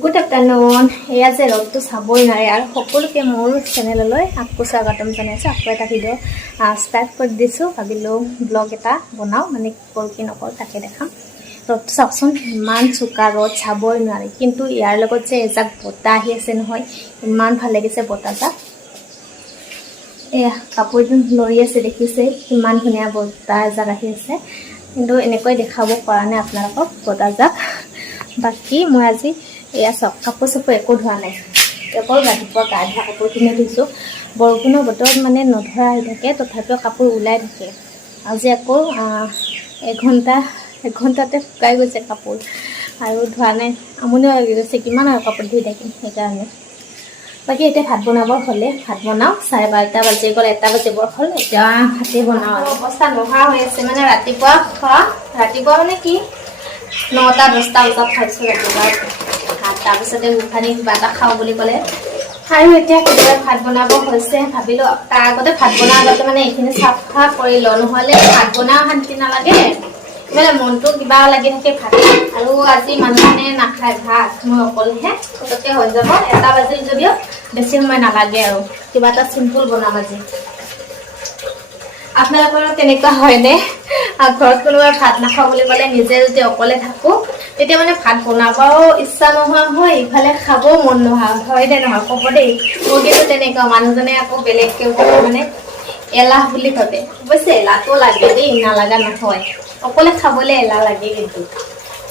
Good afternoon. এয়া যে ৰ'দটো চাবই নোৱাৰে আৰু সকলোকে মোৰ চেনেললৈ আকৌ স্বাগতম জনাইছোঁ। আকৌ এটা ভিডিঅ' ষ্টাৰ্ট কৰি দিছোঁ। ভাবিলোঁ ব্লগ এটা বনাওঁ, মানে কৰোঁ কি নকৰোঁ তাকে দেখাম। ৰ'দটো চাওকচোন, ইমান চোকা ৰ'দ চাবই নোৱাৰি, কিন্তু ইয়াৰ লগত যে এজাক বতাহ আহি আছে নহয়, ইমান ভাল লাগিছে বতাহজাক। এয়া কাপোৰটো লৰি আছে, দেখিছে ইমান ধুনীয়া বতাহ এজাক আহি আছে, কিন্তু এনেকৈ দেখাব পৰা নাই আপোনালোকক বতাহজাক। বাকী মই আজি এয়া চাওক, কাপোৰ চাপোৰ একো ধোৱা নাই, কেৱল ৰাতিপুৱা গা ধোৱা কাপোৰখিনি ধুইছোঁ। বৰষুণৰ বতৰত মানে নধৰা হৈ থাকে, তথাপিও কাপোৰ ওলাই থাকে। আজি আকৌ এঘণ্টাতে শুকাই গৈছে কাপোৰ, আৰু ধোৱা নাই। আমনিও লাগি গৈছে, কিমান আৰু কাপোৰ ধুই থাকিম, সেইকাৰণে। বাকী এতিয়া ভাত বনাবৰ হ'লে ভাত বনাওঁ। 12:30 বাজি গ'ল, 1 বাজিবৰ হ'ল। এতিয়া ভাতেই বনাওঁ আৰু অৱস্থা নোহোৱা হৈ আছে। মানে ৰাতিপুৱা মানে কি 9-10 বজাত খাইছোঁ ৰাতিপুৱা ভাত। তাৰপিছতে মুখানি কিবা এটা খাওঁ বুলি ক'লে, আৰু এতিয়া কেতিয়াবা ভাত বনাব হৈছে। ভাবিলোঁ তাৰ আগতে ভাত বনোৱাৰ আগতে মানে এইখিনি চাফা কৰি লওঁ, নহ'লে ভাত বনাও শান্তি নালাগে, মানে মনটো কিবা লাগি থাকে ভাত। আৰু আজি মানুহে নাখায় ভাত, মই অকলেহে, পতককৈ হৈ যাব। 1 বাজিল যদিও বেছি সময় নালাগে, আৰু কিবা এটা চিম্পুল বনাম আজি। আপোনালোকৰ তেনেকুৱা হয়নে? ঘৰত কোনোবাই ভাত নাখাওঁ বুলি ক'লে, নিজে যদি অকলে থাকোঁ, তেতিয়া মানে ভাত বনাবও ইচ্ছা নোহোৱা হয়, ইফালে খাবও মন নোহোৱা হয়। দে নহয় ক'ব দেই, মোৰ কিন্তু তেনেকুৱা। মানুহজনে আকৌ বেলেগকৈ মানে এলাহ বুলি ভাবে। অৱশ্যে এলাহটো লাগে দেই, নালাগা নহয়। অকলে খাবলৈ এলাহ লাগে, কিন্তু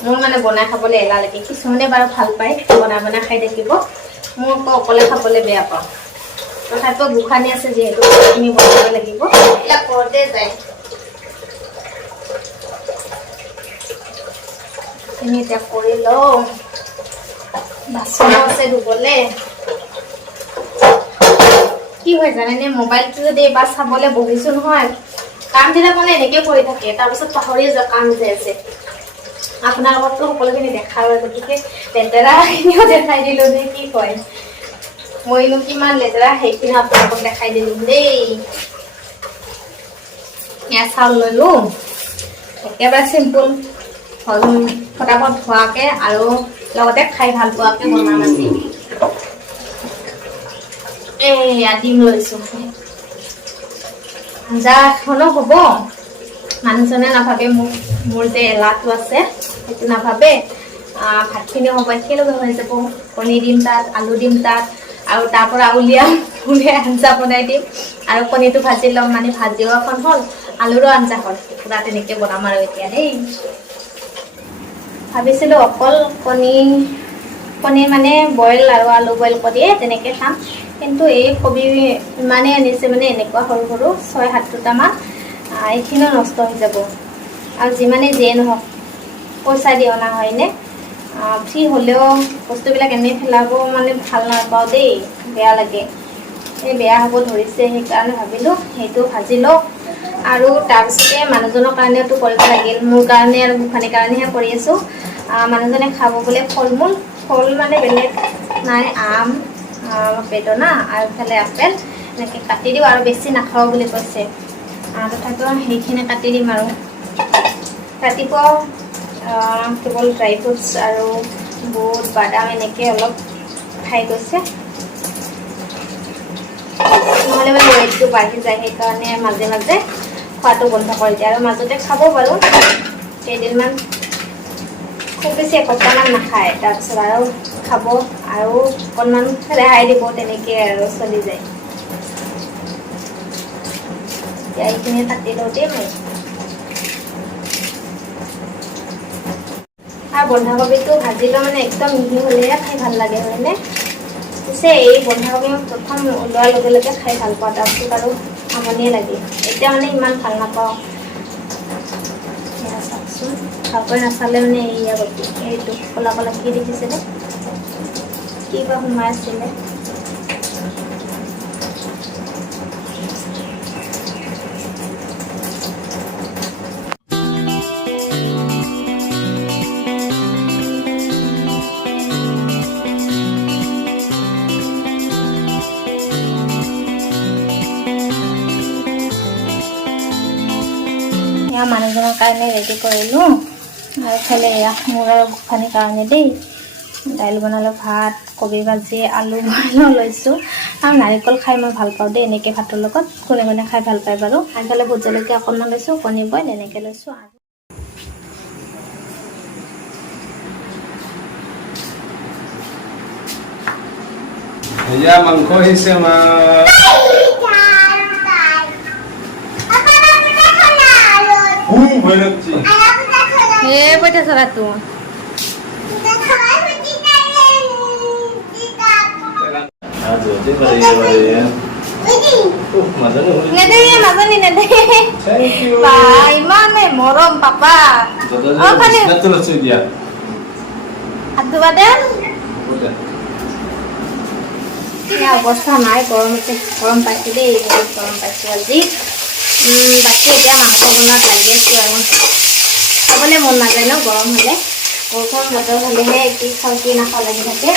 মোৰ মানে বনাই খাবলৈ এলাহ লাগে। কিছুমানে বাৰু ভাল পায় বনাই খাই থাকিব, মোৰ আকৌ অকলে খাবলৈ বেয়া পাওঁ। তথাপিও গোসাঁনী আছে যিহেতু আমি বনাব লাগিব, এইবিলাক কৰোঁতে যায়। এতিয়া কৰি লওঁ, বাচনো আছে ধুবলৈ। কি হয় জানেনে, মোবাইলটো যদি এবাৰ চাবলৈ বহিছোঁ নহয়, কামবিলাক মানে এনেকৈ কৰি থাকে, তাৰপিছত পাহৰি যোৱা কাম যে আছে। আপোনালোককতো সকলোখিনি দেখাওঁ, গতিকে লেতেৰাখিনিও দেখাই দিলোঁ নে কি কয়। মইনো কিমান লেতেৰা, সেইখিনি আপোনালোকক দেখাই দিলোঁ দেই। এয়া চাউল ললোঁ, একেবাৰে চিম্পুল, ফটাফট হোৱাকৈ আৰু লগতে খাই ভাল পোৱাকৈ বনাম আজি। এয়া ডিম লৈছোঁ, আঞ্জা এখনো হ'ব। মানুহজনে নাভাবে মোৰ যে এলাহটো আছে, সেইটো নাভাবে। ভাতখিনিও হ'ব, একেলগে হৈ যাব। কণী দিম তাত, আলু দিম তাত, আৰু তাৰ পৰা উলিয়াই আঞ্জা বনাই দিম, আৰু কণীটো ভাজি ল'ম। মানে ভাজিও এখন হ'ল, আলুৰো আঞ্জা হ'ল। পুৰা তেনেকৈ বনাম আৰু এতিয়া দেই। ভাবিছিলোঁ অকল কণী মানে বইল আৰু আলু বইল কৰিয়ে তেনেকৈ খাম, কিন্তু এই কবি ইমানেই আনিছে, মানে এনেকুৱা সৰু সৰু 6-7টামান, এইখিনিও নষ্ট হৈ যাব। আৰু যিমানেই যিয়ে নহওক, পইচা দি অনা হয়নে, ফ্ৰী হ'লেও বস্তুবিলাক এনেই পেলাব মানে ভাল নাপাওঁ দেই, বেয়া লাগে। এই বেয়া হ'ব ধৰিছে, সেইকাৰণে ভাবিলোঁ সেইটো ভাজি লওঁ। আৰু তাৰপিছতে মানুহজনৰ কাৰণেওতো কৰিব লাগিল, মোৰ কাৰণে আৰু গোসাঁনীৰ কাৰণেহে কৰি আছোঁ। মানুহজনে খাব বোলে ফল মানে বেলেগ নাই, আম, বেদনা আৰু ইফালে আপেল, এনেকৈ কাটি দিওঁ। আৰু বেছি নাখাওঁ বুলি কৈছে, তথাপিও সেইখিনি কাটি দিম। আৰু ৰাতিপুৱা কেৱল ড্ৰাই ফ্ৰুটছ আৰু বুট বাদাম এনেকৈ অলপ খাই গৈছে, নহ'লে মানে ৱেইটটো বাঢ়ি যায়। সেইকাৰণে মাজে মাজে খোৱাটো বন্ধ কৰি দিয়ে, আৰু মাজতে খাব বাৰু কেইদিনমান, খুব বেছি এসপ্তাহমান নাখায়, তাৰপিছত আৰু খাব, আৰু অকণমান ৰেহাই দিব, তেনেকৈ আৰু চলি যায়। এতিয়া এইখিনি কাটি লওঁ দেই মই। আৰু বন্ধাকবিটো ভাজিলে মানে একদম মিহি হ'লেহে খাই ভাল লাগে, হয়নে? পিছে এই বন্ধাকবি প্ৰথম ওলোৱাৰ লগে লগে খাই ভাল পাওঁ, তাৰপিছত আৰু আমনিয়ে লাগে। এতিয়া মানে ইমান ভাল নাপাওঁ। চাওকচোন, ভালকৈ নাচালে মানে এইটো ক'লা ক'লা কি দেখিছেনে, কি বা সোমাই আছিলে। মানুহজনৰ কাৰণে ৰেডি কৰিলোঁ, আৰু ইফালে মোৰ আৰু গোসাঁনীৰ কাৰণে দেই। দাইল বনালোঁ, ভাত, কবি ভাজি, আলু বইলো লৈছোঁ আৰু নাৰিকল খাই মই ভাল পাওঁ দেই এনেকৈ ভাতৰ লগত। কোনে কোনে খাই ভাল পায় বাৰু। আগফালে ভোট জলকীয়া অকণমান লৈছোঁ, কণী বইল এনেকৈ লৈছোঁ। এয়া মাংস আহিছে আমাৰ। পইতা চৰাটো নাজানি ইমানে মৰম পাপা। হাত ধুবা দে। অৱস্থা নাই, গৰমতে গৰম পাইছোঁ দেই, বহুত গৰম পাইছোঁ আজি। বাকী এতিয়া মাংস বনোৱাত লাগি আছোঁ আৰু খাবলৈ মন নাযায় ন গৰম হ'লে। বৰষুণ বতৰ হ'লেহে কি খাওঁ কি নাখাওঁ লাগি থাকে।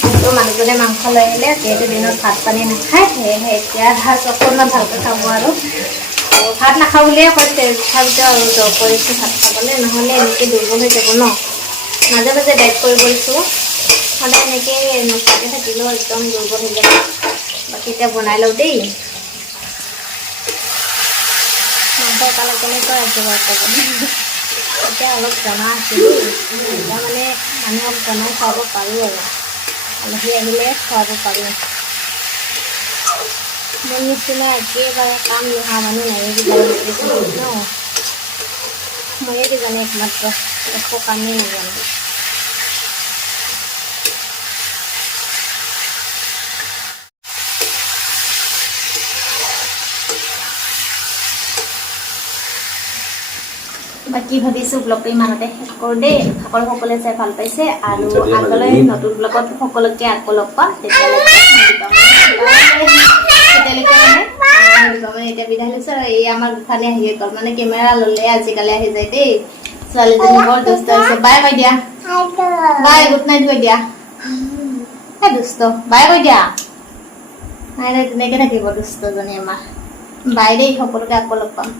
কিন্তু মানুহজনে মাংস লৈ আহিলে, যিহেতু দিনত ভাত পানী নাখায়, সেয়েহে এতিয়া ভাত অকণমান ভালকৈ খাব আৰু ভাত নাখাওঁ বুলিয়ে কৈছে। তথাপিতো আৰু জব কৰিছোঁ ভাত খাবলৈ, নহ'লে এনেকৈ দুৰ্বল হৈ যাব ন। মাজে মাজে ডাইট কৰিব দিছোঁ, সদায় এনেকৈ নোখোৱাকৈ থাকিলেও একদম দুৰ্বল হৈ যাব। বাকী এতিয়া বনাই লওঁ দেই। মাংস কালাৰ কেনেকুৱা আছে বাৰু ক'ব। এতিয়া অলপ জনা আছে দেই, এতিয়া মানে মানুহক বনাই খুৱাব পাৰোঁ আৰু আলহী আহিলে খুৱাব পাৰোঁ। মোৰ নিচিনা একেবাৰে কাম নোহোৱা মানুহ নাই ন। ময়ে কিজানি একমাত্ৰ একো কামেই নাজানো। বাকী ভাবিছোঁ ব্লগটো ইমানতে শেষ কৰোঁ দেই। সকলোৱে চাই ভাল পাইছে আৰু আগলৈ নতুন ব্লগত সকলোকে আকৌ লগ পাম। তেতিয়ালৈকে এতিয়া বিদায় লৈছোঁ। আৰু এই আমাৰ গোসাঁনী আহি গ'ল, মানে কেমেৰা ল'লে আজিকালি আহি যায় দেই। ছোৱালীজনী বৰ দুষ্ট হৈছে। বাই কৈ দিয়া, বাই গুড নাইট কৈ দিয়া। দুষ্ট বাই কৈ দিয়া। নাই নাই তেনেকৈ থাকিব দুষ্টজনী আমাৰ। বাই দেই, সকলোকে আকৌ লগ পাম।